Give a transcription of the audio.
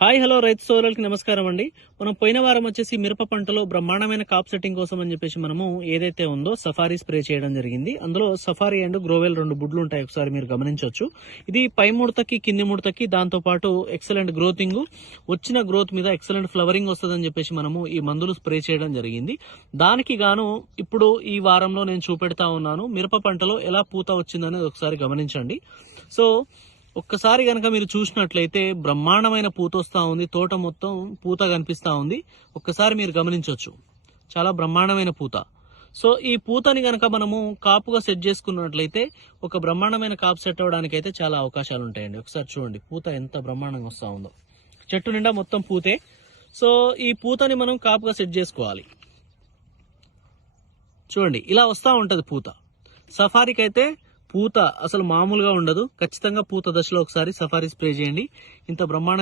Hi hello రైతు సోదరులకి నమస్కారం అండి. మనం పోయిన వారం వచ్చేసి మిరప పంటలో బ్రహ్మాండమైన కాప్ సెట్టింగ్ కోసం అని చెప్పేసి మనము ఏదైతే ఉందో సఫారీ స్ప్రే చేయడం జరిగింది. అందులో సఫారీ అండ్ గ్రోవెల్ 2 బుడ్లు ఉంటాయి, ఒకసారి మీరు గమనించవచ్చు. ఇది పై ముడతకి కింది ముడతకి దాంతో పాటు ఎక్సలెంట్ గ్రోతింగ్, వచ్చిన గ్రోత్ మీద ఎక్సలెంట్ ఫ్లవరింగ్ వస్తుందని చెప్పేసి మనము ఈ మందులు స్ప్రే చేయడం జరిగింది. దానికి గాను ఇప్పుడు ఈ వారంలో నేను చూపెడతా ఉన్నాను మిరప పంటలో ఎలా పూత వచ్చిందనేది ఒకసారి గమనించండి. సో ఒక్కసారి గనక మీరు చూసినట్లయితే బ్రహ్మాండమైన పూత వస్తూ ఉంది, తోట మొత్తం పూత కనిపిస్తూ ఉంది. ఒక్కసారి మీరు గమనించవచ్చు, చాలా బ్రహ్మాండమైన పూత. సో ఈ పూతని గనక మనము కాపుగా సెట్ చేసుకున్నట్లయితే ఒక బ్రహ్మాండమైన కాపు సెట్ అవ్వడానికి అయితే చాలా అవకాశాలు ఉంటాయండి. ఒకసారి చూడండి పూత ఎంత బ్రహ్మాండంగా వస్తూ ఉందో, చెట్టు నిండా మొత్తం పూతే. సో ఈ పూతని మనం కాపుగా సెట్ చేసుకోవాలి. చూడండి ఇలా వస్తూ ఉంటుంది పూత. సఫారీకి అయితే పూత అసలు మామూలుగా ఉండదు. ఖచ్చితంగా పూత దశలో ఒకసారి సఫారీ స్ప్రే చేయండి. ఇంత బ్రహ్మాండ